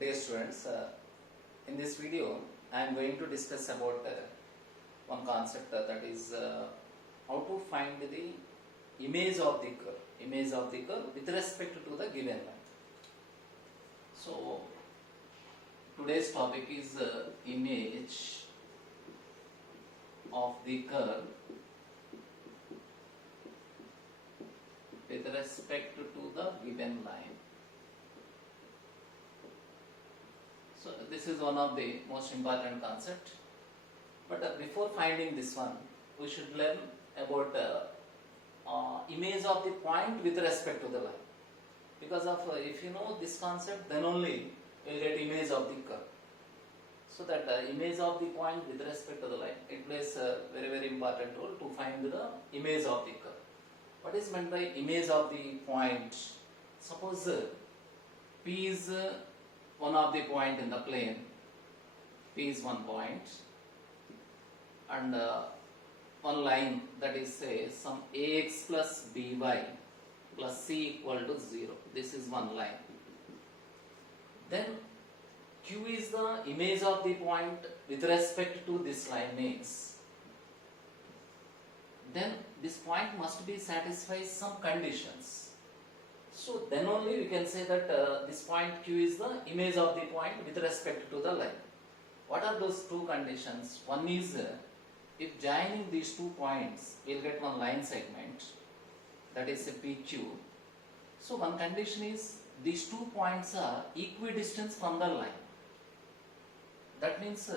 Dear students, in this video I am going to discuss about one concept that is how to find the image of the curve with respect to the given line. So today's topic is image of the curve with respect to the given line. So this is one of the most important concept. But before finding this one, we should learn about image of the point with respect to the line. Because of if you know this concept, then only you will get image of the curve. So that image of the point with respect to the line, it plays a very important role to find the image of the curve. What is meant by image of the point? Suppose P is one of the point in the plane. P is one point, and one line, that is say some ax plus by plus c equal to 0. This is one line. Then Q is the image of the point with respect to this line means, then this point must be satisfy some conditions. So then only we can say that this point Q is the image of the point with respect to the line. What are those two conditions? One is if joining these 2 points we will get one line segment, that is a PQ. So one condition is these 2 points are equidistant from the line. That means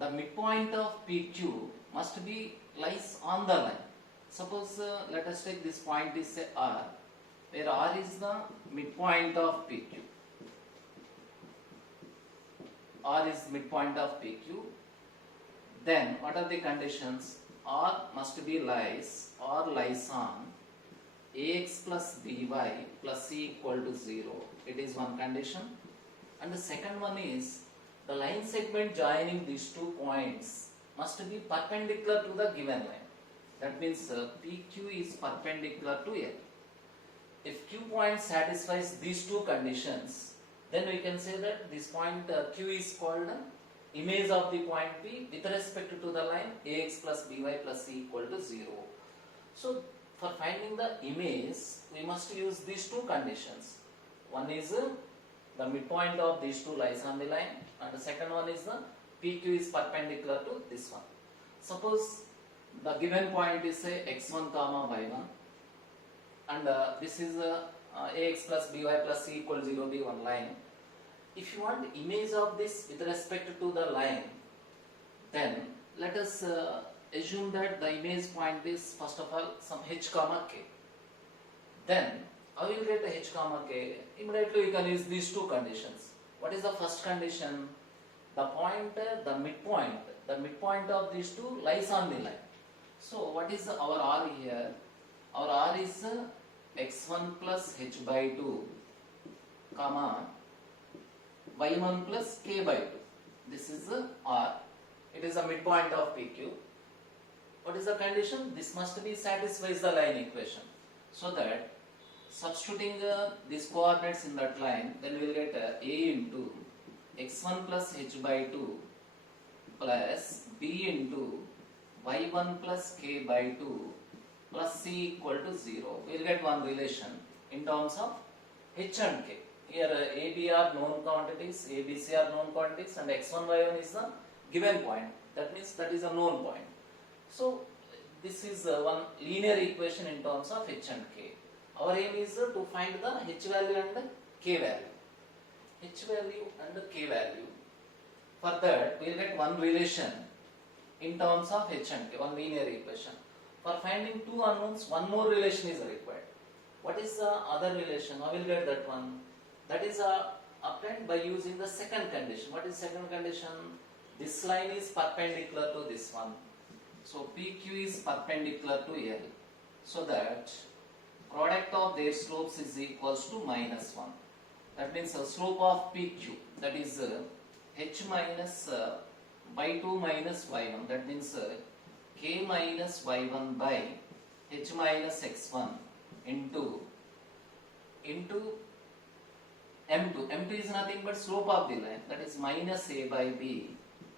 the midpoint of PQ must be lies on the line. Suppose let us take this point is say R, where R is the midpoint of PQ. R is midpoint of PQ. Then what are the conditions? R must be lies on ax plus by plus c equal to 0. It is one condition. And the second one is the line segment joining these 2 points must be perpendicular to the given line. That means PQ is perpendicular to L. If Q point satisfies these 2 conditions, then we can say that this point Q is called image of the point P with respect to the line ax plus by plus c equal to 0. So for finding the image, we must use these 2 conditions. One is the midpoint of these 2 lies on the line, and the second one is the PQ is perpendicular to this one. Suppose the given point is say x1 comma y1, and this is ax plus by plus c equal 0 be one line. If you want image of this with respect to the line, then let us assume that the image point is first of all some h comma k. Then how will you get h comma k? Immediately you can use these 2 conditions. What is the first condition? The point, the midpoint of these 2 lies on the line. So what is our R here? Our R is x1 plus h by 2 comma y1 plus k by 2. This is R. It is the midpoint of PQ. What is the condition? This must be satisfies the line equation. So that substituting these coordinates in that line, then we will get a into x1 plus h by 2 plus b into y1 plus k by 2 plus c equal to 0. We will get one relation in terms of h and k. Here a, b are known quantities, a, b, c are known quantities, and x1, y1 is the given point. That means that is a known point. So this is one linear equation in terms of h and k. Our aim is to find the h value and k value. H value and k value. For that we will get one relation in terms of h and k, one linear equation. For finding 2 unknowns, one more relation is required. What is the other relation? How will get that one? That is obtained by using the second condition. What is second condition? This line is perpendicular to this one. So PQ is perpendicular to L. So that product of their slopes is equals to minus 1. That means the slope of PQ, that is h minus by 2 minus y1. That means k minus y1 by h minus x1 into m2 is nothing but slope of the line, that is minus a by b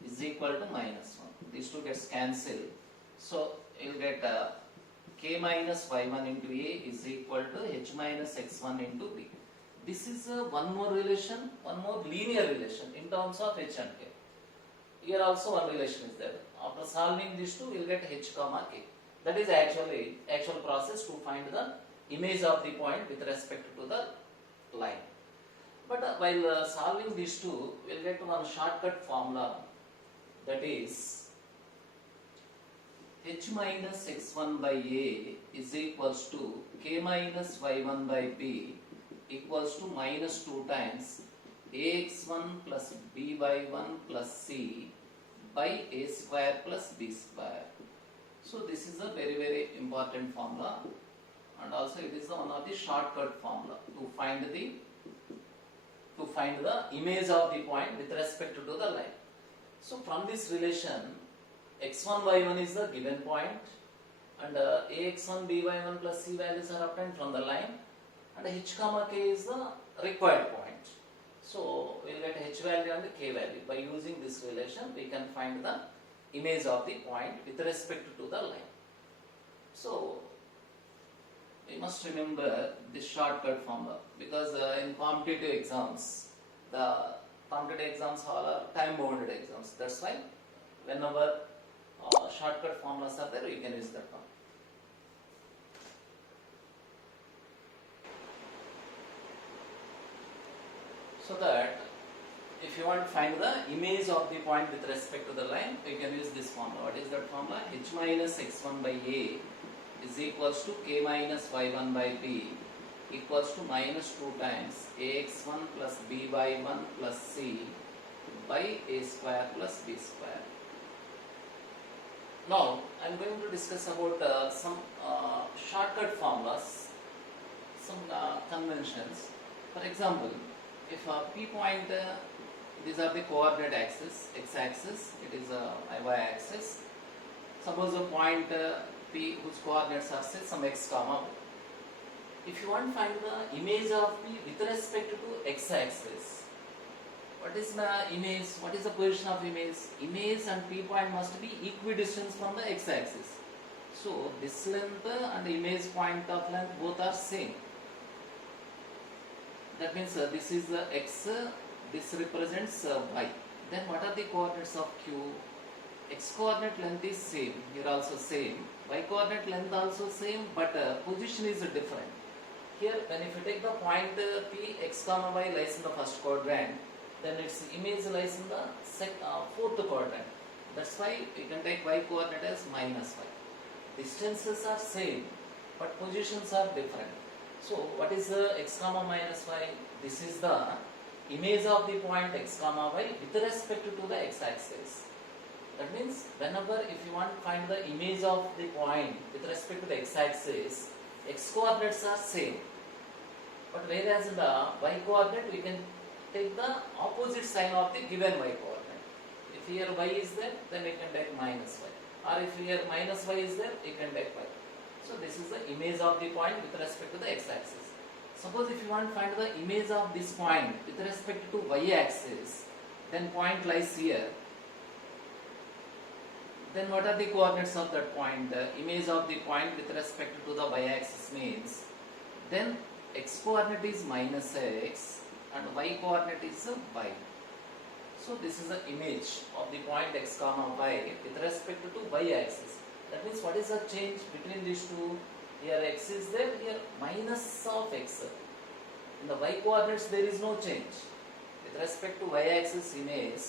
is equal to minus 1. These two gets cancelled, so you will get k minus y1 into a is equal to h minus x1 into b. This is one more relation, one more linear relation in terms of h and k. Here also one relation is there. After solving these two, we will get h comma k. That is actual process to find the image of the point with respect to the line. But while solving these two, we will get one shortcut formula, that is h minus x1 by a is equals to k minus y1 by b equals to minus 2 times ax1 plus by1 plus c by a square plus b square. So this is a very important formula, and also it is one of the shortcut formula to find the image of the point with respect to the line. So from this relation, x1 y1 is the given point, and ax1 by1 plus c values are obtained from the line, and h comma k is the required point. So we will get h value and k value. By using this relation, we can find the image of the point with respect to the line. So we must remember this shortcut formula, because in competitive exams, the competitive exams all are time bounded exams. That's why whenever shortcut formulas are there, you can use that one. So that if you want to find the image of the point with respect to the line, you can use this formula. What is that formula? H minus x1 by a is equals to k minus y1 by b equals to minus 2 times ax1 plus b by 1 plus c by a square plus b square. Now I am going to discuss about some shortcut formulas, some conventions. For example, if p point, these are the coordinate axis, x-axis, it is a y-axis. Suppose a point p whose coordinates are say some x comma. If you want to find the image of p with respect to x-axis, what is the image? What is the position of image? Image and p point must be equidistant from the x-axis. So this length and image point of length both are same. That means this is x, this represents y. Then what are the coordinates of q? X coordinate length is same, here also same. Y coordinate length also same, but position is different. Here, when if you take the point p, x comma y lies in the first quadrant, then its image lies in the fourth quadrant. That's why we can take y coordinate as minus y. Distances are same, but positions are different. So what is x comma minus y? This is the image of the point x comma y with respect to the x-axis. That means whenever if you want to find the image of the point with respect to the x-axis, x coordinates are same. But whereas in the y coordinate, we can take the opposite sign of the given y coordinate. If here y is there, then we can take minus y. Or if here minus y is there, we can take y. So this is the image of the point with respect to the x-axis. Suppose if you want to find the image of this point with respect to y-axis, then point lies here. Then what are the coordinates of that point? The image of the point with respect to the y-axis means, then x coordinate is minus x and y coordinate is y. So this is the image of the point x comma y with respect to y-axis. That means what is the change between these two? Here x is there, here minus of x. In the y coordinates there is no change. With respect to y-axis image,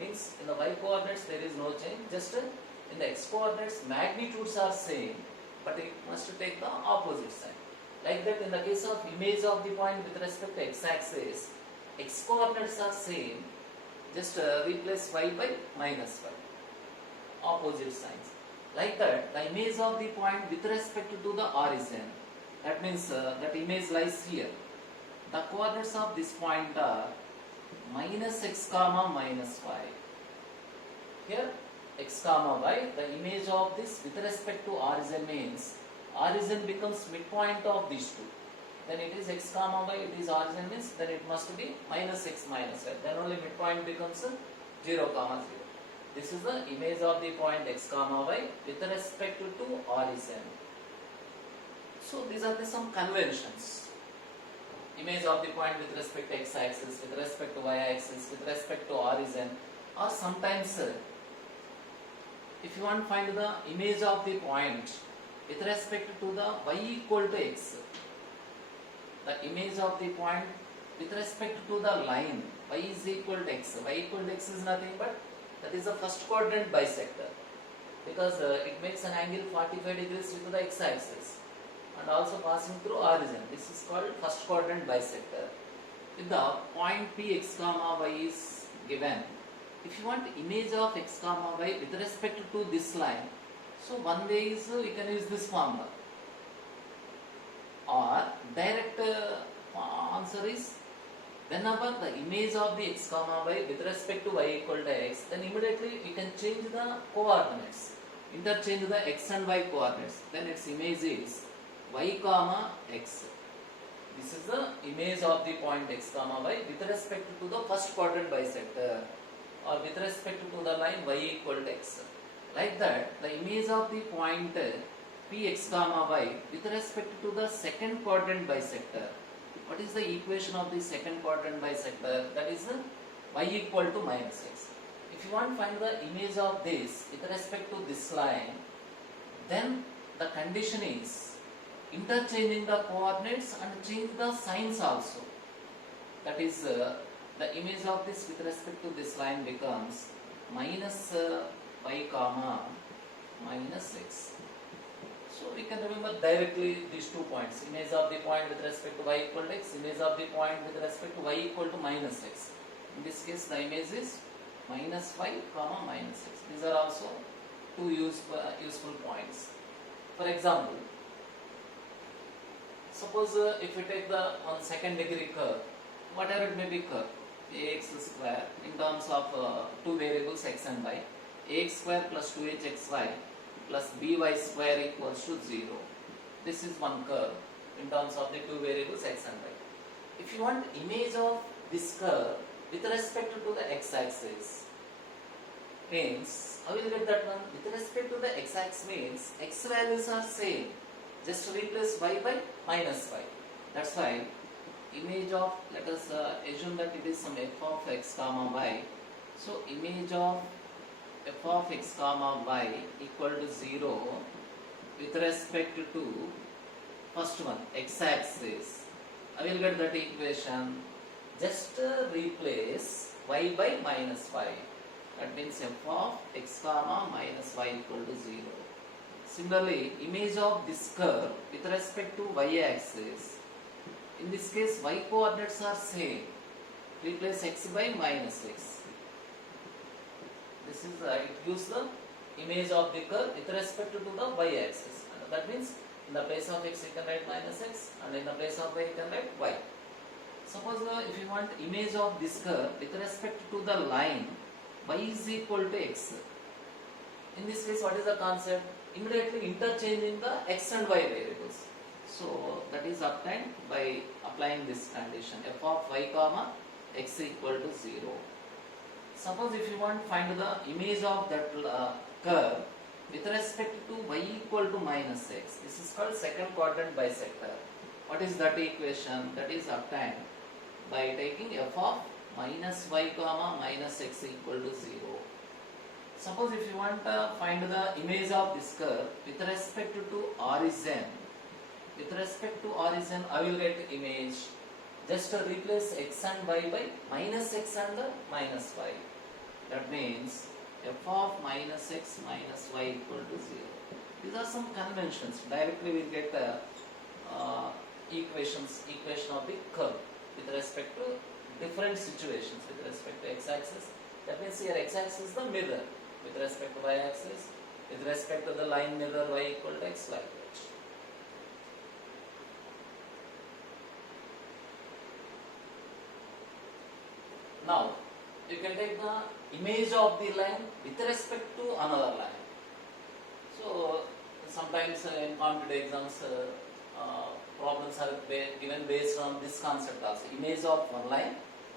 means in the y coordinates there is no change, just in the x coordinates magnitudes are same, but it must take the opposite sign. Like that in the case of image of the point with respect to x-axis, x coordinates are same, just replace y by minus y, opposite signs. Like that, the image of the point with respect to the origin, that means that image lies here. The coordinates of this point are minus x comma minus y. Here x comma y, the image of this with respect to origin means origin becomes midpoint of these two. then it is x comma y, it is origin means then it must be minus x minus y. Then only midpoint becomes 0 comma 0. This is the image of the point x comma y with respect to origin. So these are some conventions. Image of the point with respect to x axis, with respect to y axis, with respect to origin, or sometimes if you want to find the image of the point with respect to the y equal to x, the image of the point with respect to the line y is equal to x. Y equal to x is nothing but that is the first quadrant bisector, because it makes an angle 45 degrees with the x axis and also passing through origin. This is called first quadrant bisector. If the point p x comma y is given, if you want image of x comma y with respect to this line, so one way is you can use this formula, or direct answer is whenever the image of the x comma y with respect to y equal to x, then immediately we can change the coordinates, interchange the x and y coordinates, then its image is y comma x. This is the image of the point x comma y with respect to the first quadrant bisector, or with respect to the line y equal to x. Like that, the image of the point p x comma y with respect to the second quadrant bisector. What is the equation of the second quadrant bisector? That is y equal to minus x. If you want to find the image of this with respect to this line, then the condition is interchanging the coordinates and change the signs also. That is, the image of this with respect to this line becomes minus y comma minus x. So we can remember directly these 2 points, image of the point with respect to y equal to x, image of the point with respect to y equal to minus x. In this case the image is minus y comma minus x. These are also 2 useful points. For example, suppose if we take the one second degree curve, whatever it may be curve, ax square in terms of 2 variables x and y, ax square plus 2hxy plus by square equals to 0. This is one curve in terms of the 2 variables x and y. If you want image of this curve with respect to the x-axis, means how will you get that one? With respect to the x-axis means x values are same. Just replace y by minus y. That's why image of, let us assume that it is some f of x comma y. So image of f of x comma y equal to 0 with respect to first one x-axis. I will get that equation. Just replace y by minus y. That means f of x comma minus y equal to 0. Similarly, image of this curve with respect to y-axis. In this case, y coordinates are same. Replace x by minus x. This is it gives the image of the curve with respect to the y-axis. That means in the place of x you can write minus x, and in the place of y you can write y. Suppose if you want image of this curve with respect to the line y is equal to x. In this case, what is the concept? Immediately interchanging the x and y variables. So that is obtained by applying this condition, f of y comma x equal to 0. Suppose if you want to find the image of that curve with respect to y equal to minus x, this is called second quadrant bisector. What is that equation? That is obtained by taking f of minus y comma minus x equal to 0. Suppose if you want to find the image of this curve with respect to origin, I will get image. Just replace x and y by minus x and minus y. That means f of minus x minus y equal to 0. These are some conventions. Directly we get equation of the curve with respect to different situations with respect to x-axis. That means here x-axis is the mirror with respect to y-axis, with respect to the line mirror y equal to x, like that. Now you can take the image of the line with respect to another line. So sometimes in competitive exams problems are given based on this concept also. Image of one line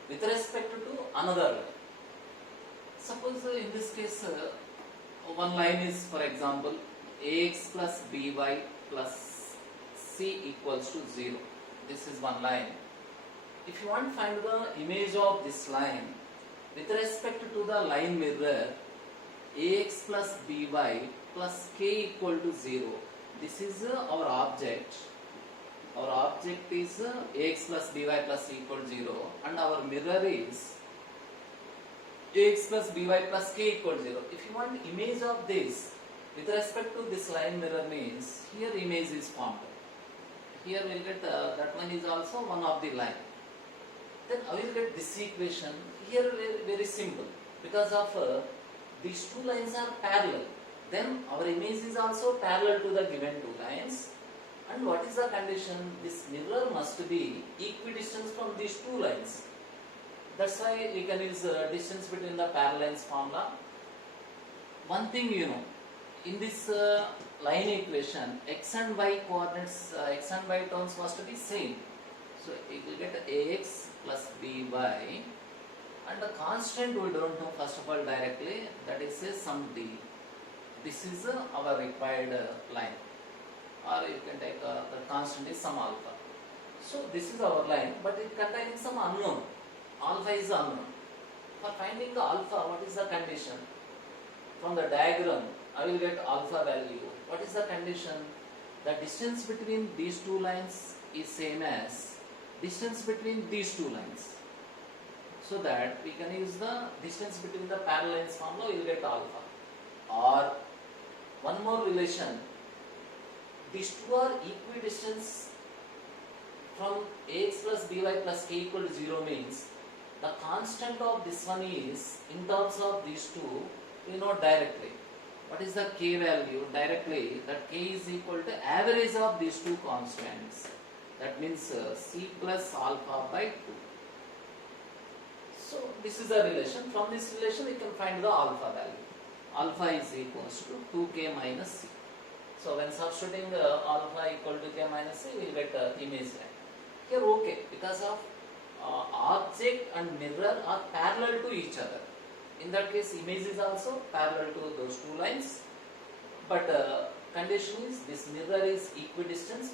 with respect to another line. Suppose in this case one line is, for example, ax plus by plus c equals to 0. This is one line. If you want to find the image of this line with respect to the line mirror ax plus by plus k equal to 0, this is our object. Our object is ax plus by plus c equal to 0 and our mirror is ax plus by plus k equal to 0. If you want image of this with respect to this line mirror means here image is formed. Here we will get that one is also one of the line. Then I will get this equation. Here very simple because of these two lines are parallel. Then our image is also parallel to the given two lines. And what is the condition? This mirror must be equidistant from these two lines. That's why we can use distance between the parallels formula. One thing you know, in this line equation, x and y coordinates, x and y terms must be same. So it will get ax plus by, and the constant we don't know first of all directly, that is a sum d. This is our required line, or you can take the constant is some alpha. So this is our line, but it contains some unknown. Alpha is unknown. For finding the alpha, what is the condition? From the diagram, I will get alpha value. What is the condition? The distance between these two lines is same as distance between these two lines. So that we can use the distance between the parallels formula, we will get alpha. Or one more relation, these two are equidistant from ax plus by plus k equal to 0 means the constant of this one is, in terms of these two, we know directly. What is the k value? Directly, that k is equal to average of these two constants. That means c plus alpha by 2. So this is a relation. From this relation, we can find the alpha value. Alpha is equals to 2k minus c. So when substituting alpha equal to k minus c, we will get image line. Here okay, because of object and mirror are parallel to each other. In that case, image is also parallel to those two lines. But condition is this mirror is equidistant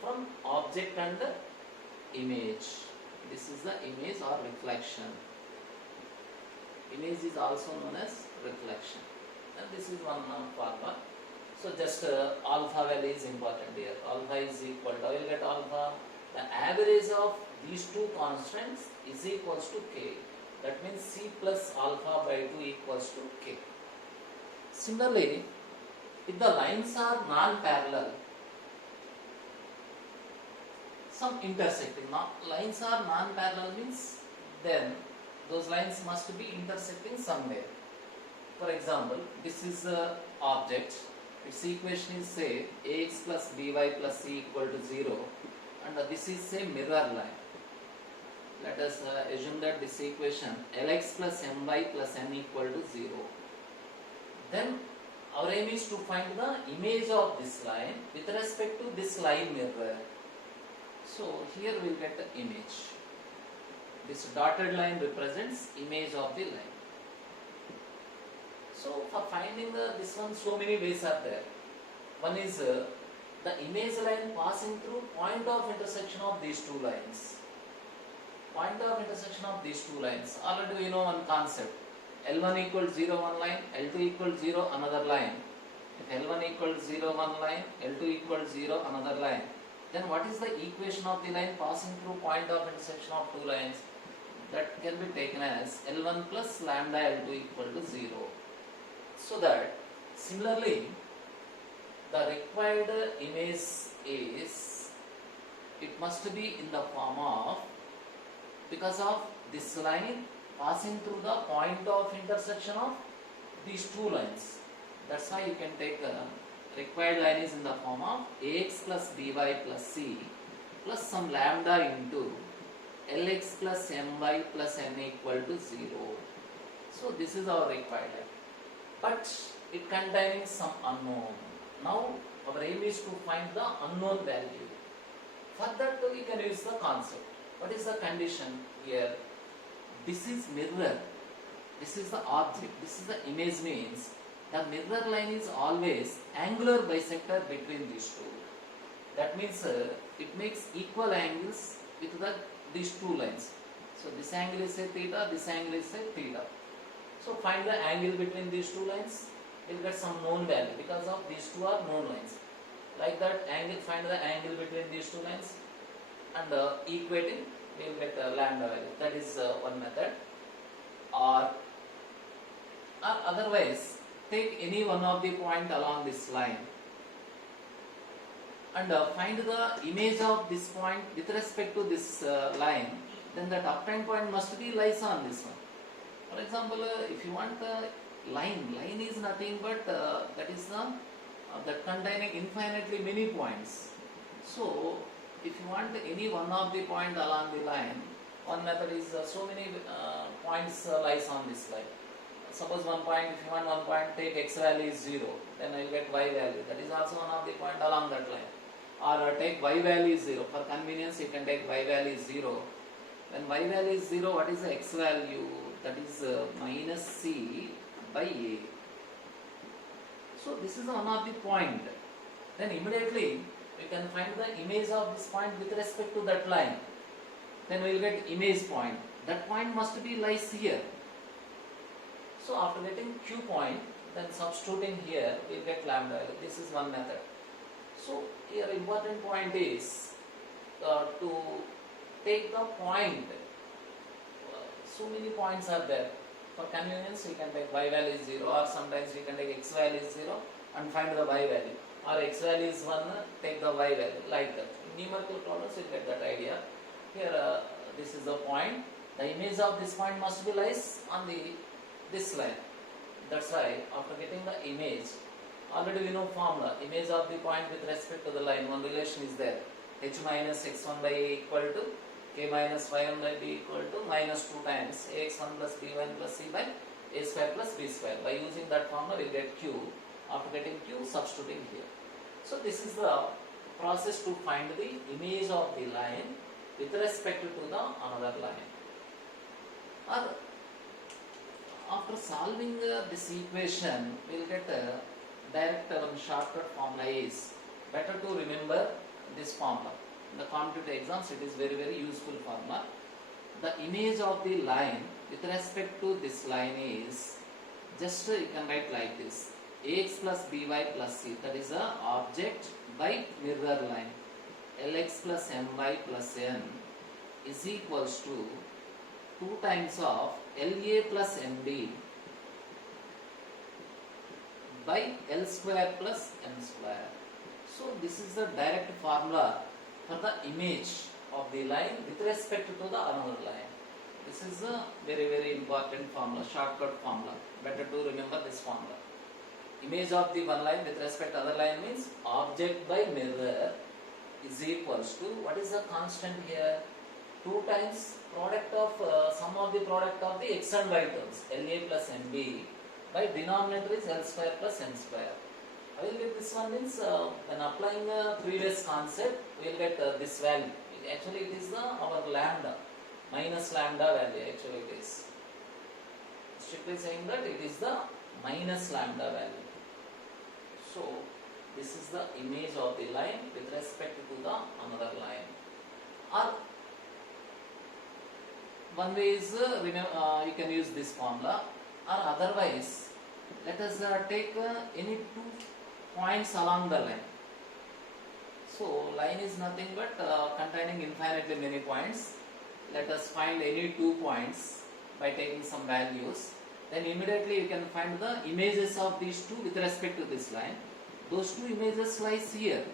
from object and image. This is the image or reflection. Image is also known as reflection. And this is one formula. So just alpha value is important here. Alpha is equal to, I will get alpha. The average of these two constants is equals to k. That means c plus alpha by 2 equals to k. Similarly, if the lines are non-parallel, some intersecting. Lines are non-parallel means then those lines must be intersecting somewhere. For example, this is a object. Its equation is say ax plus by plus c equal to 0, and this is say mirror line. Let us assume that this equation lx plus my plus n equal to 0. Then our aim is to find the image of this line with respect to this line mirror. So here we will get the image. This dotted line represents image of the line. So for finding this one, so many ways are there. One is the image line passing through point of intersection of these two lines. Point of intersection of these two lines. Already we know one concept. L1 equals 0 one line, L2 equals 0 another line. If L1 equals 0 one line, L2 equals 0 another line, then what is the equation of the line passing through point of intersection of two lines? That can be taken as L1 plus lambda L2 equal to 0. So that similarly, the required image is, it must be in the form of, because of this line passing through the point of intersection of these two lines. That's why you can take required line is in the form of ax plus by plus c plus some lambda into lx plus my plus n equal to 0. So this is our required line. But it containing some unknown. Now our aim is to find the unknown value. For that we can use the concept. What is the condition here? This is mirror. This is the object. This is the image, means the mirror line is always angular bisector between these two. That means it makes equal angles with these two lines. So this angle is a theta, this angle is a theta. So find the angle between these two lines. We'll get some known value because of these two are known lines. Like that angle, find the angle between these two lines and equating, we'll get lambda value. That is one method. Or otherwise, take any one of the point along this line and find the image of this point with respect to this line. Then that obtained point must be lies on this one. For example, if you want the line is nothing but that is that containing infinitely many points. So if you want any one of the point along the line, one method is so many points lies on this line. Suppose one point, if you want one point, take x value is 0, then I will get y value. That is also one of the point along that line. Or take y value is 0. For convenience, you can take y value is 0. When y value is 0, what is the x value? That is minus c by a. So this is one of the point. Then immediately we can find the image of this point with respect to that line. Then we will get image point. That point must be lies here. So after getting Q point, then substituting here, we will get lambda. This is one method. So here important point is to take the point. So many points are there. For convenience, we can take y value is 0, or sometimes we can take x value is 0 and find the y value. Or x value is 1, take the y value, like that. In numerical problems, you get that idea. Here, this is the point. The image of this point must be lies on this line. That's why after getting the image, already we know formula. Image of the point with respect to the line, one relation is there. H minus x1 by a equal to k minus y1 by b equal to minus 2 times ax1 plus b1 plus c by a square plus b square. By using that formula, we will get q. After getting q, substituting here. So this is the process to find the image of the line with respect to the another line. Or after solving this equation, we will get direct shortcut formula is better to remember this formula. In the competitive exams, it is very, very useful formula. The image of the line with respect to this line is just you can write like this: ax plus by plus c, that is the object by mirror line. Lx plus my plus n is equals to 2 times of La plus Mb by L square plus M square. So this is the direct formula for the image of the line with respect to the another line. This is a very, very important formula, shortcut formula. Better to remember this formula. Image of the one line with respect to other line means object by mirror is equals to, what is the constant here? 2 times product of sum of the product of the x and y terms, La plus Mb by denominator is L square plus M square. I will get this one means when applying a previous concept, we will get this value. Actually, it is our lambda, minus lambda value. Actually, it is strictly saying that it is the minus lambda value. So this is the image of the line with respect to the another line. Or one way is you can use this formula, or otherwise let us take any 2 points along the line. So line is nothing but containing infinitely many points. Let us find any 2 points by taking some values. Then immediately you can find the images of these 2 with respect to this line. Those 2 images lies here.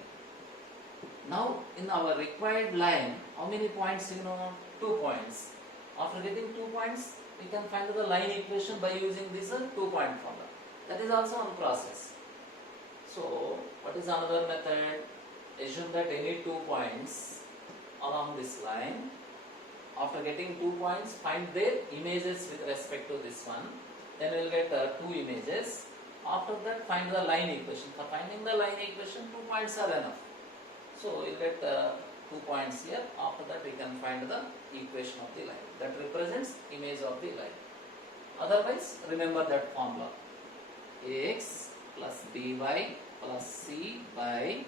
Now in our required line, how many points you know? 2 points. After getting 2 points, we can find the line equation by using this 2-point formula. That is also one process. So what is another method? Assume that any 2 points along this line. After getting 2 points, find their images with respect to this one. Then we will get 2 images. After that, find the line equation. For finding the line equation, 2 points are enough. So we will get 2 points here. After that we can find the equation of the line that represents image of the line. Otherwise, remember that formula: ax plus by plus c by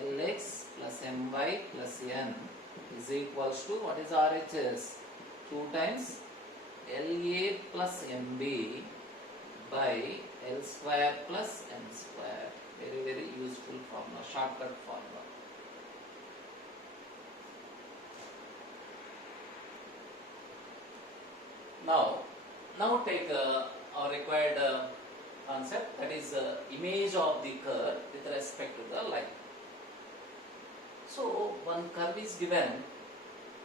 lx plus my plus n is equals to, what is RHS? 2 times LA plus MB by L square plus M square. Very, very useful formula, shortcut formula. Now take our required concept, that is image of the curve with respect to the line. So one curve is given.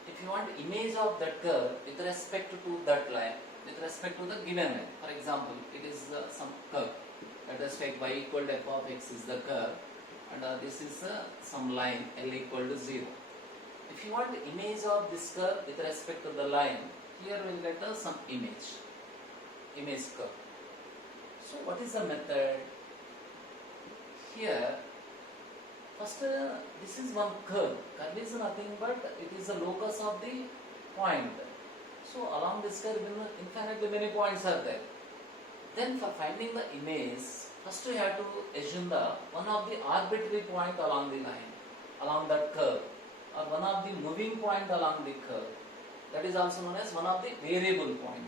If you want image of that curve with respect to that line, with respect to the given line, for example, it is some curve. Let us take y equal to f of x is the curve, and this is some line L equal to 0. If you want image of this curve with respect to the line, here we will get some image curve. So what is the method? Here, first this is one curve. Curve is nothing but it is the locus of the point. So along this curve, infinitely many points are there. Then for finding the image, first we have to assume the one of the arbitrary point along the line, along that curve, or one of the moving point along the curve. That is also known as one of the variable point.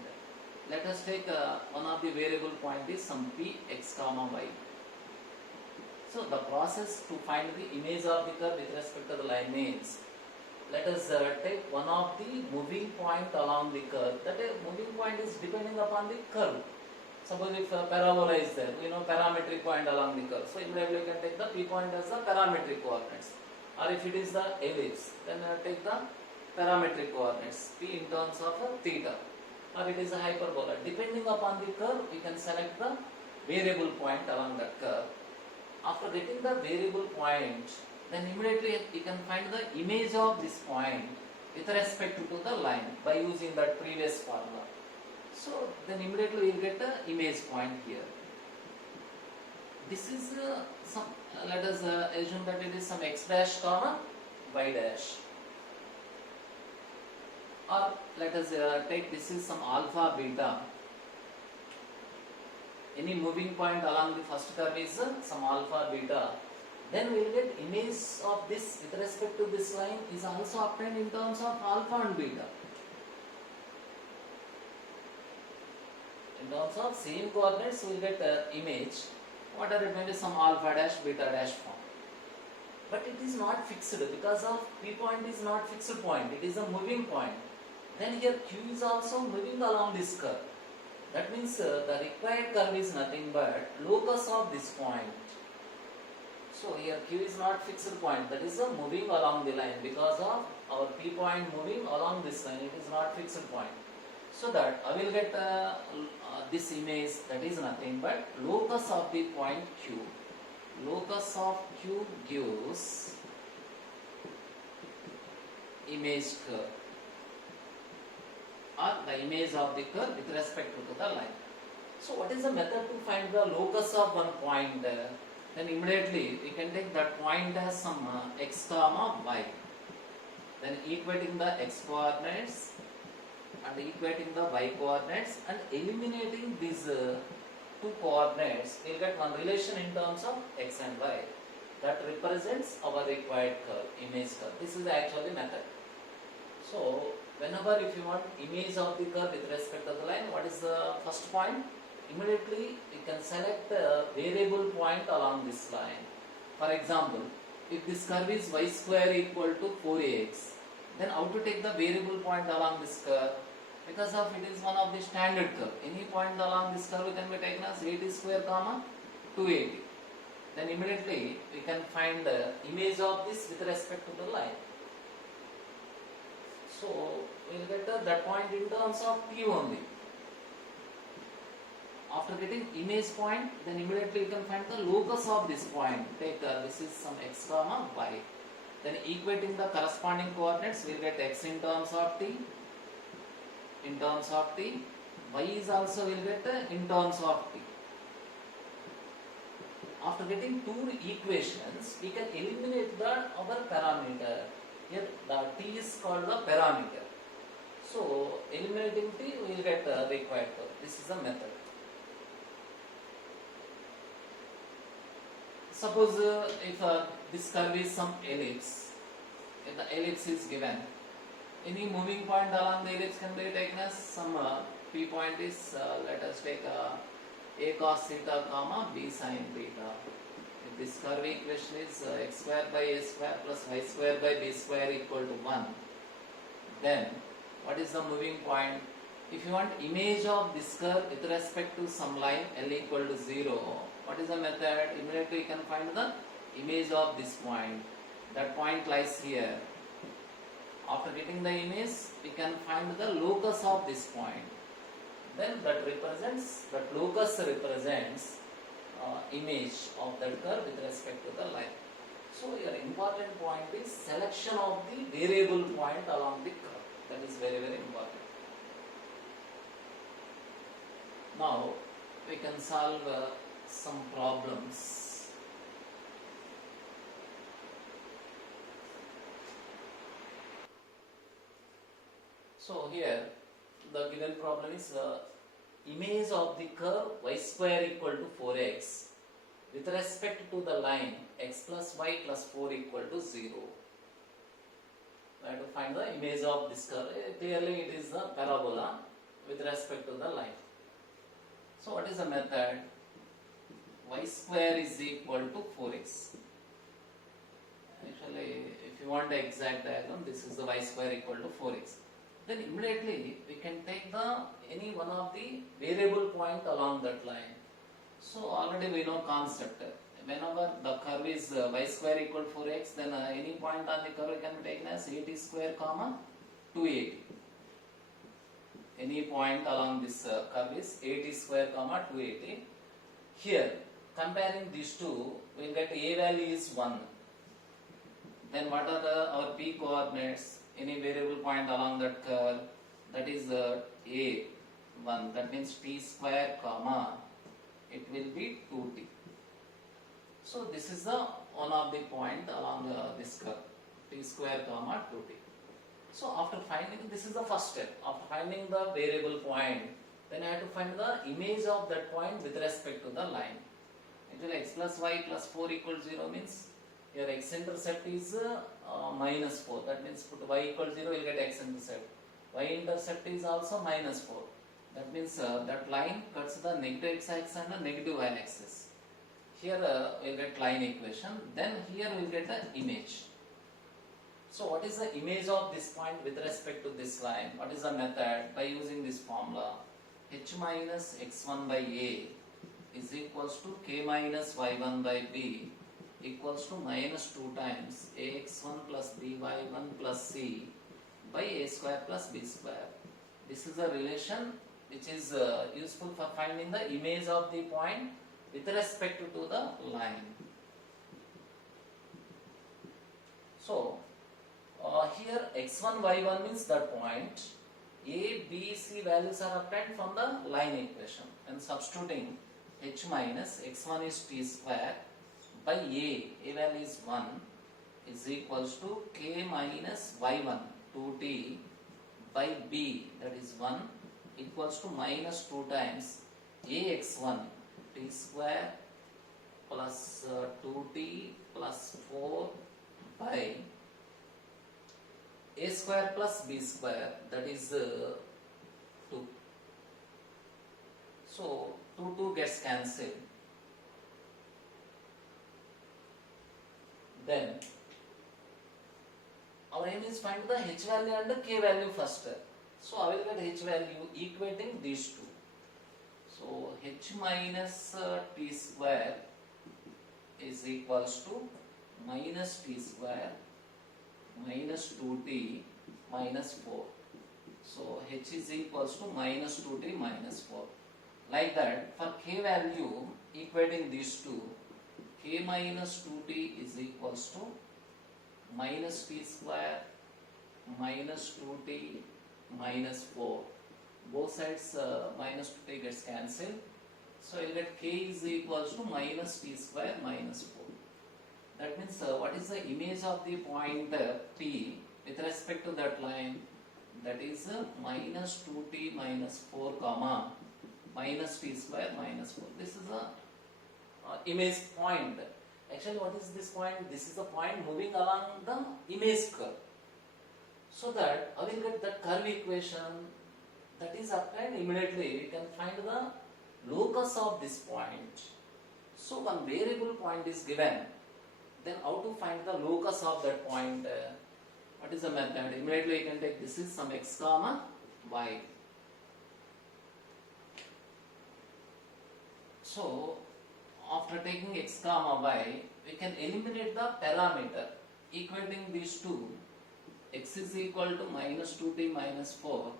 Let us take one of the variable point is some p x comma y. So the process to find the image of the curve with respect to the line means, let us take one of the moving point along the curve. That moving point is depending upon the curve. Suppose if a parabola is there, we know parametric point along the curve. So immediately you can take the p point as the parametric coordinates. Or if it is the ellipse, then take the parametric coordinates p in terms of theta. Or it is a hyperbola. Depending upon the curve, you can select the variable point along that curve. After getting the variable point, then immediately you can find the image of this point with respect to the line by using that previous formula. So then immediately we will get the image point here. This is some, let us assume that it is some x dash comma y dash. Or let us take this is some alpha beta. Any moving point along the first curve is some alpha beta. Then we will get image of this with respect to this line is also obtained in terms of alpha and beta. In terms of same coordinates, we will get image. Whatever it may be, some alpha dash, beta dash form. But it is not fixed because of P point is not fixed point. It is a moving point. Then here Q is also moving along this curve. That means the required curve is nothing but locus of this point. So here Q is not fixed point. That is moving along the line because of our P point moving along this line. It is not fixed point. So that I will get this image, that is nothing but locus of the point Q. Locus of Q gives image curve, or the image of the curve with respect to the line. So what is the method to find the locus of one point? Then immediately we can take that point as some x comma y. Then equating the x coordinates and equating the y coordinates and eliminating these two coordinates, we will get one relation in terms of x and y that represents our required curve, image curve. This is actually method. So whenever if you want image of the curve with respect to the line, what is the first point? Immediately you can select a variable point along this line. For example, if this curve is y square equal to 4ax, then how to take the variable point along this curve? Because of it is one of the standard curve. Any point along this curve can be taken as 80 square comma 280. Then immediately we can find the image of this with respect to the line. So we will get that point in terms of P only. After getting image point, then immediately you can find the locus of this point. Take this is some x comma y. Then equating the corresponding coordinates, we will get x in terms of t. In terms of t, y is also will get in terms of t. After getting two equations, we can eliminate the our parameter. Here the t is called the parameter. So eliminating t we will get required curve. This is the method. Suppose if this curve is some ellipse, if the ellipse is given, any moving point along the ellipse can be taken as some p point is let us take a cos theta comma b sin theta. If this curve equation is x square by a square plus y square by b square equal to 1, then what is the moving point? If you want image of this curve with respect to some line L equal to 0, what is the method? Immediately you can find the image of this point. That point lies here. After getting the image, we can find the locus of this point. Then that locus represents image of that curve with respect to the line. So your important point is selection of the variable point along the curve. That is very, very important. Now we can solve some problems. So here the given problem is image of the curve y square equal to 4x with respect to the line x plus y plus 4 equal to 0. We have to find the image of this curve. Clearly it is the parabola with respect to the line. So what is the method? Y square is equal to 4x. Actually, if you want the exact diagram, this is the y square equal to 4x. Then immediately we can take any one of the variable point along that line. So already we know concept. Whenever the curve is y square equal to 4x, then any point on the curve can be taken as 80 square comma 280. Any point along this curve is 80 square comma 280. Here, comparing these two, we will get a value is 1. Then what are our p coordinates? Any variable point along that curve, that is a 1. That means t square comma, it will be 2t. So this is the one of the point along this curve, t square comma 2t. So after finding, this is the first step. After finding the variable point, then I have to find the image of that point with respect to the line. It will x plus y plus 4 equals 0 means your x-intercept is minus 4. That means put y equals 0, you will get x-intercept. Y-intercept is also minus 4. That means that line cuts the negative x-axis and the negative y-axis. Here we will get line equation. Then here we will get the image. So what is the image of this point with respect to this line? What is the method? By using this formula, h minus x1 by a is equals to k minus y1 by b equals to minus 2 times ax1 plus by1 plus c by a square plus b square. This is a relation which is useful for finding the image of the point with respect to the line. So here x1 y1 means that point. A, B, C values are obtained from the line equation, and substituting h minus x1 is t square by a value is 1 is equals to k minus y1 2t by b, that is 1, equals to minus 2 times ax1 t square plus 2t plus 4 by a square plus b square, that is 2. So 2 gets cancelled. Then our aim is find the h value and the k value first. So I will get h value equating these two. So h minus t square is equals to minus t square minus 2t minus 4. So h is equals to minus 2t minus 4. Like that, for k value equating these two, k minus 2t is equals to minus t square minus 2t minus 4. Both sides minus 2t gets cancelled. So you will get k is equals to minus t square minus 4. That means what is the image of the point P with respect to that line, that is minus 2t minus 4 comma minus t square minus 4. This is a image point. Actually, what is this point? This is the point moving along the image curve. So that I will get the curve equation that is applied immediately. We can find the locus of this point. So one variable point is given. Then how to find the locus of that point? What is the method? Immediately you can take this is some x comma y. So after taking x comma y, we can eliminate the parameter equating these two. X is equal to minus 2t minus 4,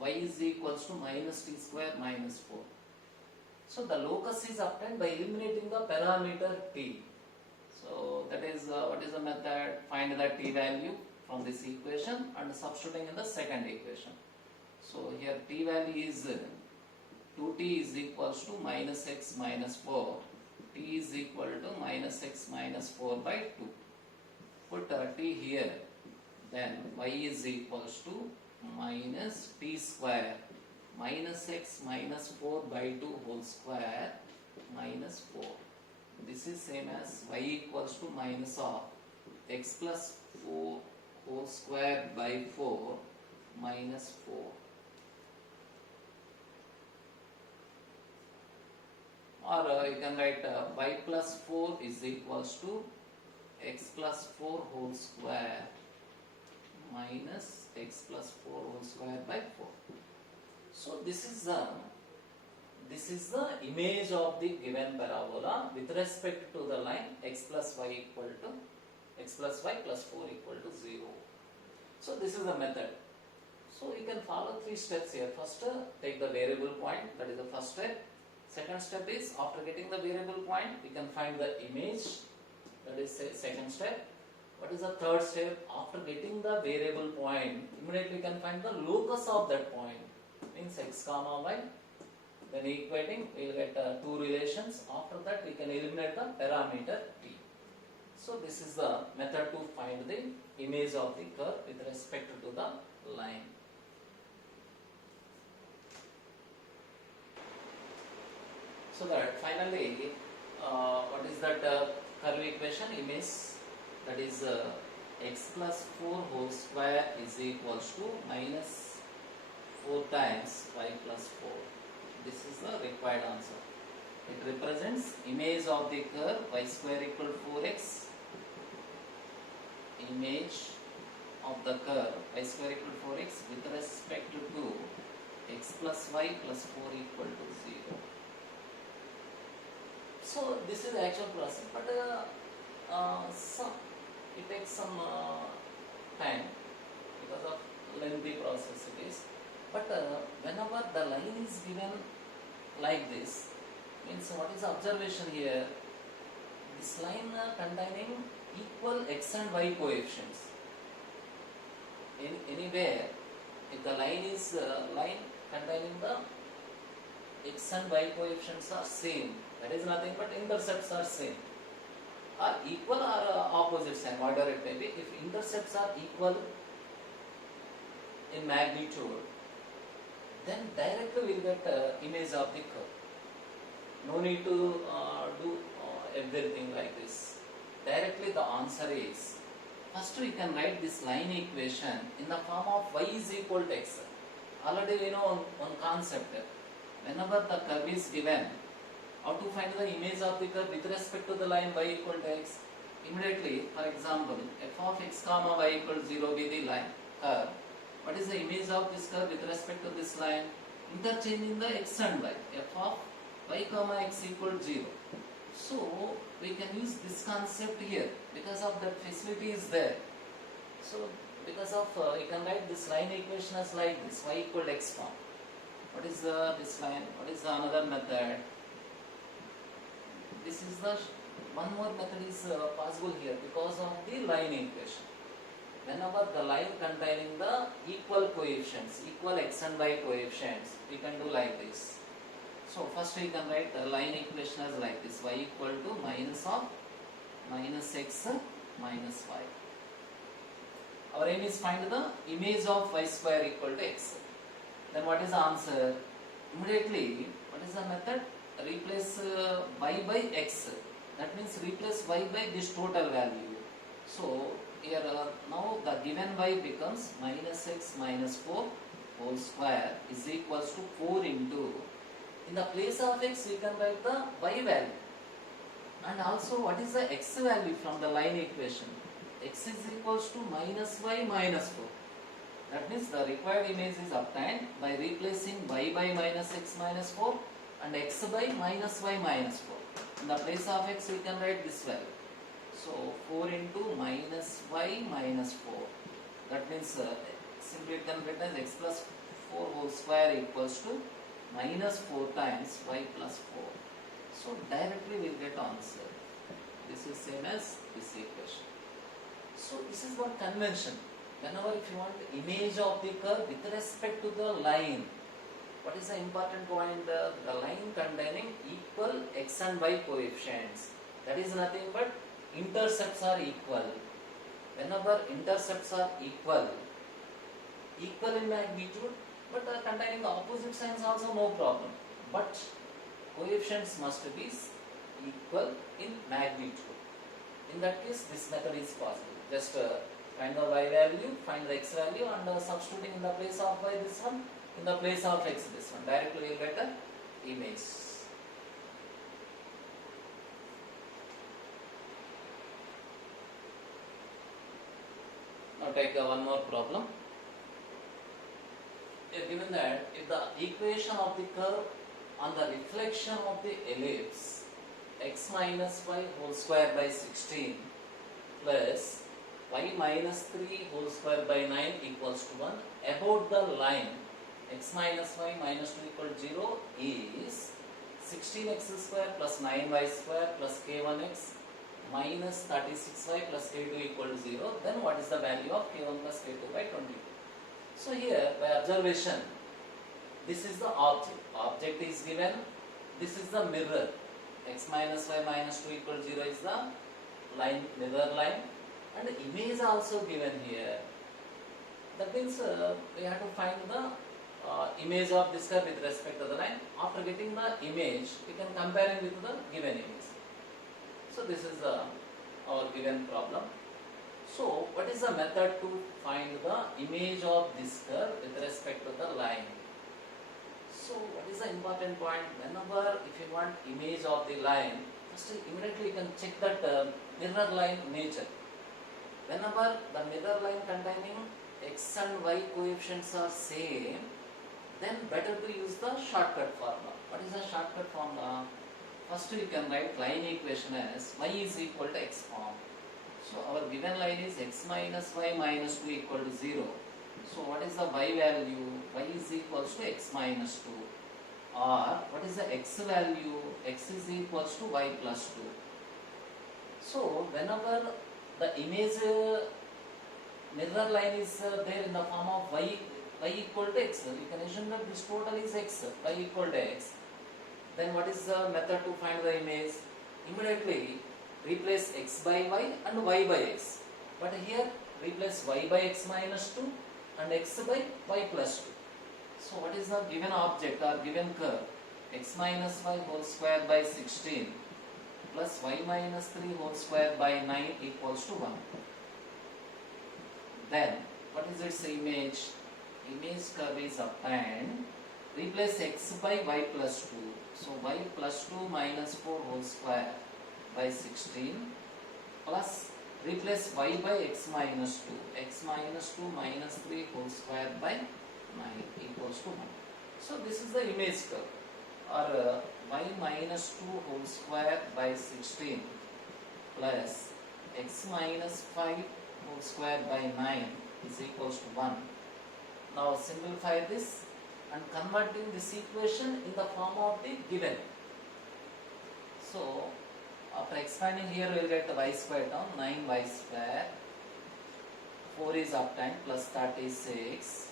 y is equals to minus t square minus 4. So the locus is obtained by eliminating the parameter t. So that is what is the method? Find the t value from this equation and substituting in the second equation. So here t value is 2t is equals to minus x minus 4, t is equal to minus x minus 4 by 2. Put t here, then y is equals to minus t square minus x minus 4 by 2 whole square minus 4. This is same as y equals to minus of x plus 4 whole square by 4 minus 4. Or you can write y plus 4 is equals to x plus 4 whole square minus x plus 4 whole square by 4. So this is the image of the given parabola with respect to the line x plus y equal to x plus y plus 4 equal to 0. So this is the method. So you can follow 3 steps here. First, take the variable point, that is the first step. Second step is, after getting the variable point, we can find the image, that is second step. What is the third step? After getting the variable point, immediately we can find the locus of that point, means x comma y. Then equating, we will get two relations. After that, we can eliminate the parameter t. So this is the method to find the image of the curve with respect to the line. So that finally, what is that curve equation image? That is x plus 4 whole square is equals to minus 4 times y plus 4. This is the required answer. It represents image of the curve y square equal to 4x. Image of the curve y square equal to 4x with respect to x plus y plus 4 equal to 0. So this is the actual process, but it takes some time because of lengthy process it is. But whenever the line is given like this, means what is the observation here? This line containing equal x and y coefficients. Anywhere, if the line is line containing the x and y coefficients are same, that is nothing but intercepts are same, are equal or opposite sign, whatever it may be. If intercepts are equal in magnitude, then directly we will get image of the curve. No need to do everything like this. Directly the answer is, first we can write this line equation in the form of y is equal to x. Already we know one concept. Whenever the curve is given, how to find the image of the curve with respect to the line y equal to x? Immediately, for example, f of x comma y equal to 0 be the line curve. What is the image of this curve with respect to this line? Interchanging the x and y. F of y comma x equal to 0. So we can use this concept here because of that facility is there. So because of you can write this line equation as like this, y equal to x form. What is this line? What is the another method? This is the one more method is possible here because of the line equation. Whenever the line containing the equal coefficients, equal x and y coefficients, we can do like this. So first we can write the line equation as like this, y equal to minus of minus x minus y. Our aim is find the image of y square equal to x. Then what is the answer? Immediately, what is the method? Replace y by x. That means replace y by this total value. So here now the given y becomes minus x minus 4 whole square is equals to 4 into, in the place of x we can write the y value, and also what is the x value from the line equation? X is equals to minus y minus 4. That means the required image is obtained by replacing y by minus x minus 4 and x by minus y minus 4. In the place of x we can write this value. So 4 into minus y minus 4. That means simply it can be written as x plus 4 whole square equals to minus 4 times y plus 4. So directly we will get answer. This is same as this equation. So this is one convention. Whenever if you want the image of the curve with respect to the line, what is the important point? The line containing equal x and y coefficients. That is nothing but intercepts are equal. Whenever intercepts are equal in magnitude, but containing the opposite signs also no problem. But coefficients must be equal in magnitude. In that case, this method is possible. Just find the y value, find the x value, and substituting in the place of y this one, in the place of x this one. Directly we will get an image. Now take one more problem. Given that if the equation of the curve on the reflection of the ellipse x minus y whole square by 16 plus y minus 3 whole square by 9 equals to 1, about the line x minus y minus 2 equal to 0 is 16x square plus 9y square plus k1x minus 36y plus k2 equal to 0, then what is the value of k1 plus k2 by 22? So here by observation, this is the object. Object is given. This is the mirror. X minus y minus 2 equal to 0 is the line, mirror line, and the image also given here. That means we have to find the image of this curve with respect to the line. After getting the image, we can compare it with the given image. So this is our given problem. So what is the method to find the image of this curve with respect to the line? So what is the important point? Whenever if you want image of the line, first immediately you can check that mirror line nature. Whenever the mirror line containing x and y coefficients are same, then better to use the shortcut formula. What is the shortcut formula? First you can write line equation as y is equal to x form. So our given line is x minus y minus 2 equal to 0. So what is the y value? Y is equals to x minus 2. Or what is the x value? X is equals to y plus 2. So whenever the image mirror line is there in the form of y equal to x, you can assume that this total is x, y equal to x. Then what is the method to find the image? Immediately replace x by y and y by x. But here replace y by x minus 2 and x by y plus 2. So what is the given object or given curve? X minus y whole square by 16 plus y minus 3 whole square by 9 equals to 1. Then what is its image? Image curve is obtained. Replace x by y plus 2. So y plus 2 minus 4 whole square by 16 plus replace y by x minus 2. X minus 2 minus 3 whole square by 9 equals to 1. So this is the image curve, or y minus 2 whole square by 16 plus x minus 5 whole square by 9 is equals to 1. Now simplify this and converting this equation in the form of the given. So after expanding here we will get the y square down, 9y square, 4 is obtained plus 36.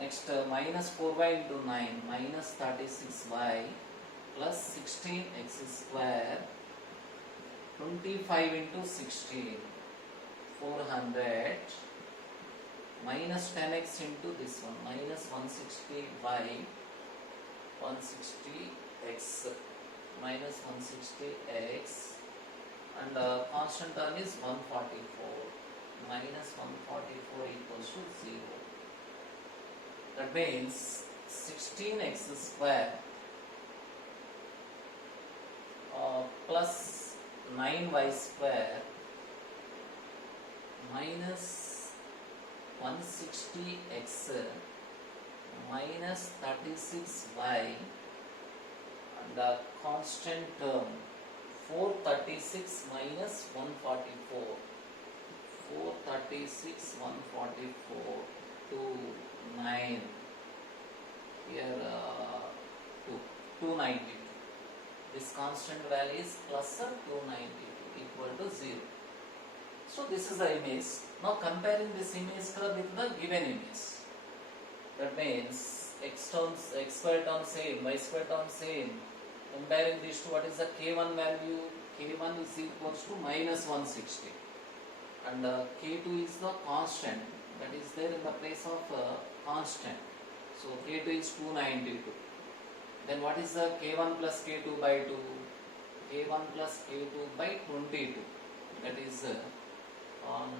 Next minus 4y into 9 minus 36y plus 16x square, 25 into 16, 400 minus 10x into this one, minus 160 by 160x, minus 160x, and constant term is 144, minus 144 equals to 0. That means 16x square plus 9y square minus 160x minus 36y, and the constant term 436 minus 144, 436 144 to 9, here 292. This constant value is plus 292 equal to 0. So this is the image. Now comparing this image curve with the given image. That means x square term same, y square term same. Comparing these two, what is the k1 value? K1 is equals to minus 160. And k2 is the constant that is there in the place of constant. So k2 is 292. Then what is the k1 plus k2 by 2? K1 plus k2 by 22. That is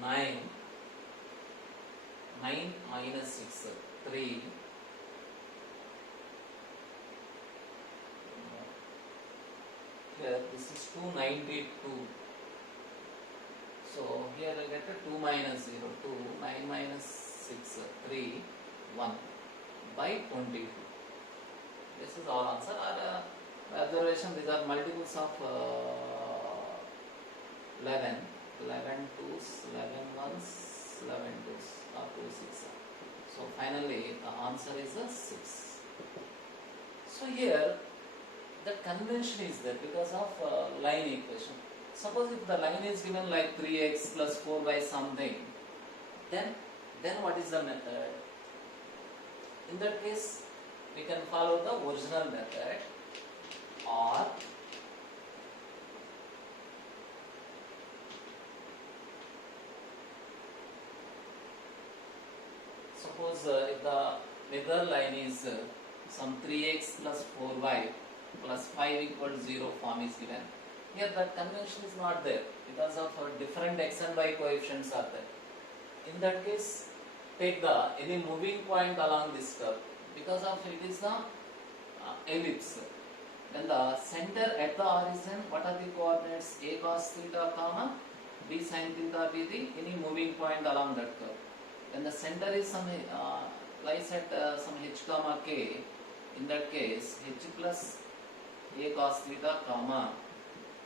9. 9 minus 6, 3. Here this is 292. So here I get a 2 minus 0, 2, 9 minus 6, 3, 1 by 22. This is our answer. Our observation, these are multiples of 11, 11 twos, 11 ones, 11 twos, up to 6. So finally the answer is a 6. So here the convention is there because of line equation. Suppose if the line is given like 3x plus 4 by something, then what is the method? In that case, we can follow the original method, or suppose if the middle line is some 3x plus 4y plus 5 equals 0 form is given. Here that convention is not there because of different x and y coefficients are there. In that case, take the any moving point along this curve because of it is the ellipse. Then the center at the origin, what are the coordinates? A cos theta comma b sin theta be the any moving point along that curve. Then the center is some lies at some h comma k. In that case, h plus a cos theta comma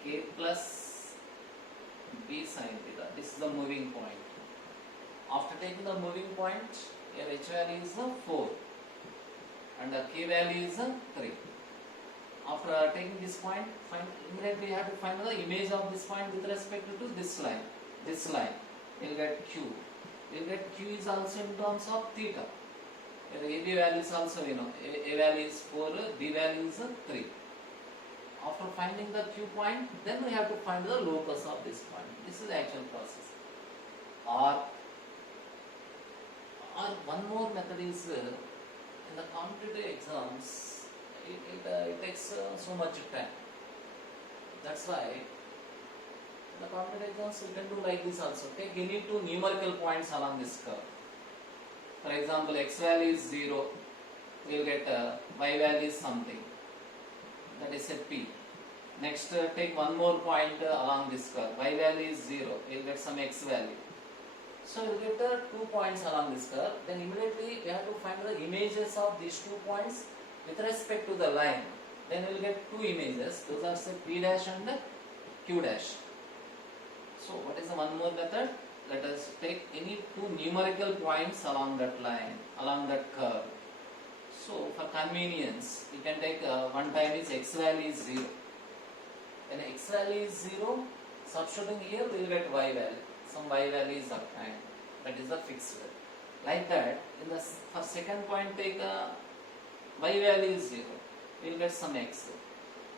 k plus b sin theta. This is the moving point. After taking the moving point, here h value is 4 and the k value is 3. After taking this point, immediately you have to find the image of this point with respect to this line. This line, you will get q. You will get q is also in terms of theta. Here AB value is also, A value is 4, B value is 3. After finding the q point, then we have to find the locus of this point. This is the actual process. Or one more method is in the competitive exams, it takes so much time. That's why in the competitive exams we can do like this also. Take any two numerical points along this curve. For example, x value is 0, we will get y value is something. That is a p. Next, take one more point along this curve. Y value is 0. We will get some x value. So we will get 2 points along this curve. Then immediately we have to find the images of these 2 points with respect to the line. Then we will get 2 images. Those are say p dash and q dash. So what is the one more method? Let us take any 2 numerical points along that line, along that curve. So for convenience, you can take one time is x value is 0. When x value is 0, substituting here we will get y value. Some y value is obtained. That is the fixed value. Like that, in the for second point take y value is 0. We will get some x.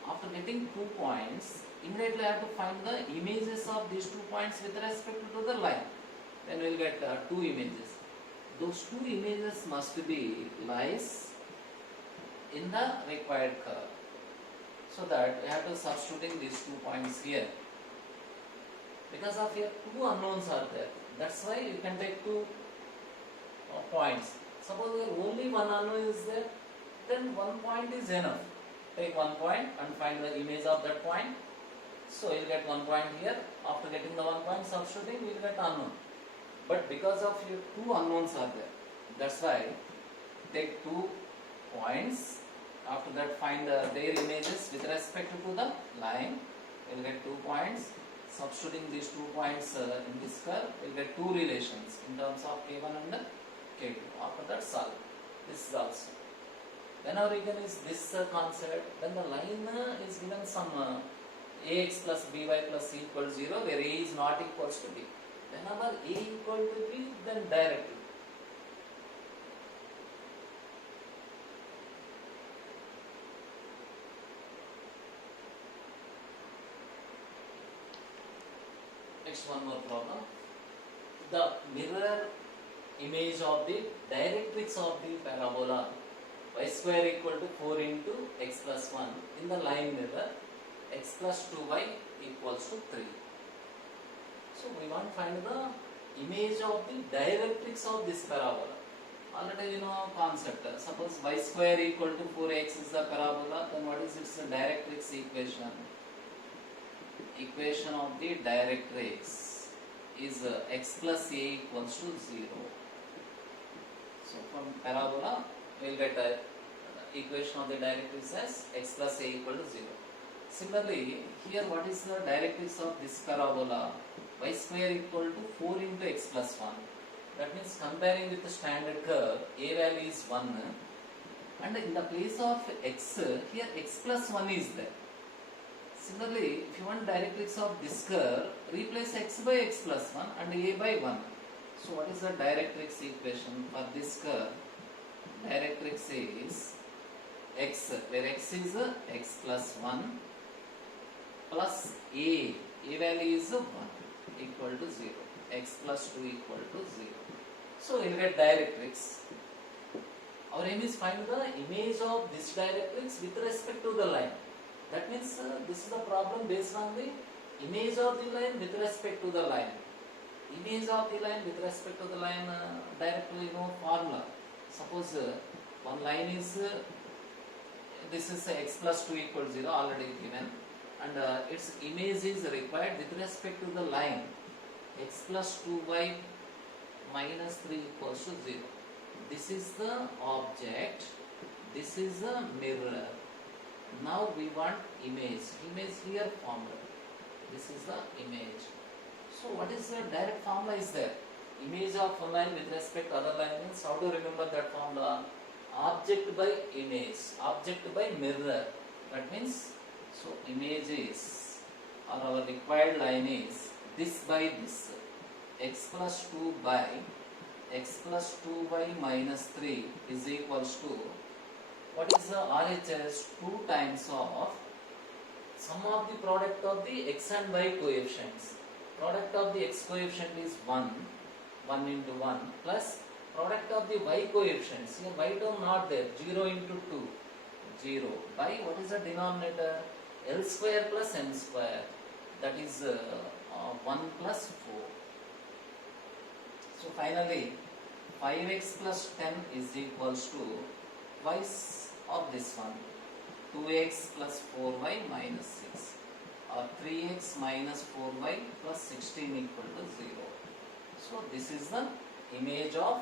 After getting 2 points, immediately I have to find the images of these 2 points with respect to the line. Then we will get 2 images. those two images must be lies in the required curve. So that we have to substituting these 2 points here. Because of here 2 unknowns are there. That's why you can take 2 points. Suppose there only one unknown is there, then 1 point is enough. Take 1 point and find the image of that point. So you'll get 1 point here. After getting the 1 point substituting, we'll get unknown. But because of your 2 unknowns are there, that's why take 2 points. After that find their images with respect to the line. We'll get 2 points. Substituting these 2 points in this curve, we'll get 2 relations in terms of K1 and K2. After that solve. This is also. Whenever you can use this concept, then the line is given some ax plus by plus c equal to 0, where a is not equals to b. Whenever a equal to b, then directly. Next one more problem. The mirror image of the directrix of the parabola y square equal to 4 into x plus 1 in the line mirror x plus 2y equals to 3. So we want to find the image of the directrix of this parabola. Already you know concept. Suppose y square equal to 4x is the parabola, then what is its directrix equation? Equation of the directrix is x plus a equals to 0. So from parabola we will get the equation of the directrix as x plus a equal to 0. Similarly, here what is the directrix of this parabola? Y square equal to 4 into x plus 1. That means comparing with the standard curve, a value is 1 and in the place of x, here x plus 1 is there. Similarly, if you want directrix of this curve, replace x by x plus 1 and a by 1. So what is the directrix equation for this curve? Directrix is x, where x is x plus 1 plus a value is 1 equal to 0, x plus 2 equal to 0. So we will get directrix. Our aim is find the image of this directrix with respect to the line. That means this is the problem based on the image of the line with respect to the line. Image of the line with respect to the line, directly you know formula. Suppose one line is this is x plus 2 equal to 0 already given, and its image is required with respect to the line x plus 2y minus 3 equals to 0. This is the object, this is the mirror. Now we want image here formula. This is the image. So what is the direct formula is there? Image of one line with respect to other line means how to remember that formula? Object by image, object by mirror. That means, so image is, or our required line is this by this, x plus 2 by x plus 2y minus 3 is equals to, what is the RHS? 2 times of sum of the product of the x and y coefficients. Product of the x coefficient is 1 into 1 plus product of the y coefficients. Here y term not there, 0 into 2, 0 by what is the denominator? L square plus m square, that is 1 plus 4. So finally 5x plus 10 is equals to twice of this one, 2x plus 4y minus 6, or 3x minus 4y plus 16 equal to 0. So this is the image of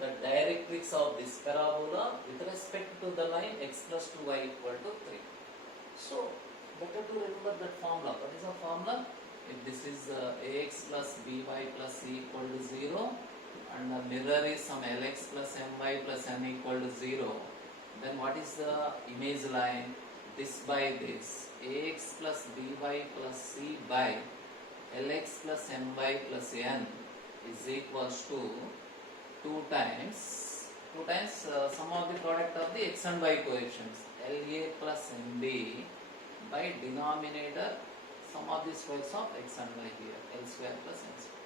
the directrix of this parabola with respect to the line x plus 2y equal to 3. So better to remember that formula. What is the formula? If this is ax plus by plus c equal to 0 and the mirror is some lx plus my plus n equal to 0, then what is the image line? This by this, ax plus by plus c by lx plus my plus n is equals to 2 times sum of the product of the x and y coefficients, La plus mb by denominator sum of the squares of x and y here, L square plus n square.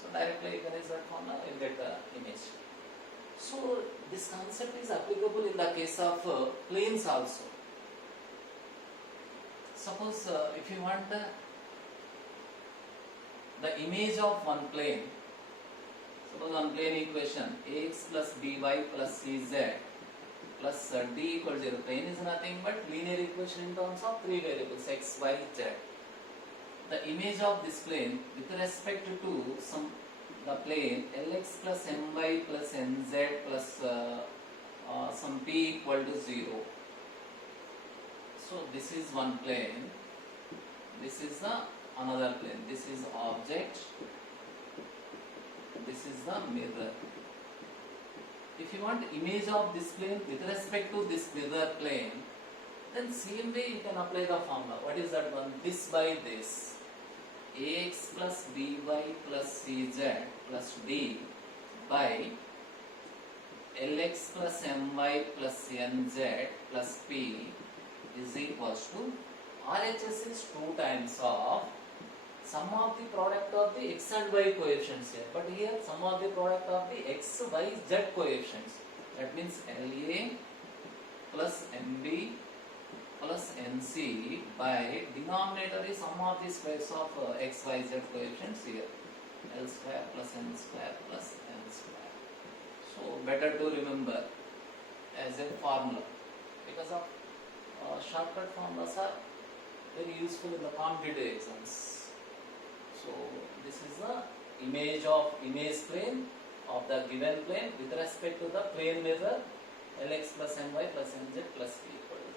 So directly you can use that formula, you get the image. So this concept is applicable in the case of planes also. Suppose if you want the image of one plane, suppose one plane equation ax plus by plus cz plus d equal 0. Plane is nothing but linear equation in terms of three variables x, y, z. The image of this plane with respect to the plane Lx plus My plus Nz plus some p equal to 0. So this is one plane, this is the another plane, this is object, this is the mirror. If you want image of this plane with respect to this mirror plane, then same way you can apply the formula. What is that one? This by this, ax plus by plus cz plus d by lx plus my plus nz plus p is equals to RHS is 2 times of sum of the product of the x and y coefficients here, but here sum of the product of the x, y, z coefficients. That means LA plus MB plus NC by denominator is sum of the squares of x, y, z coefficients here. L square plus N square plus N square. So better to remember as a formula, because of shortcut formulas are very useful in the competitive exams. So this is the image plane of the given plane with respect to the plane mirror Lx plus My plus Nz plus p equal to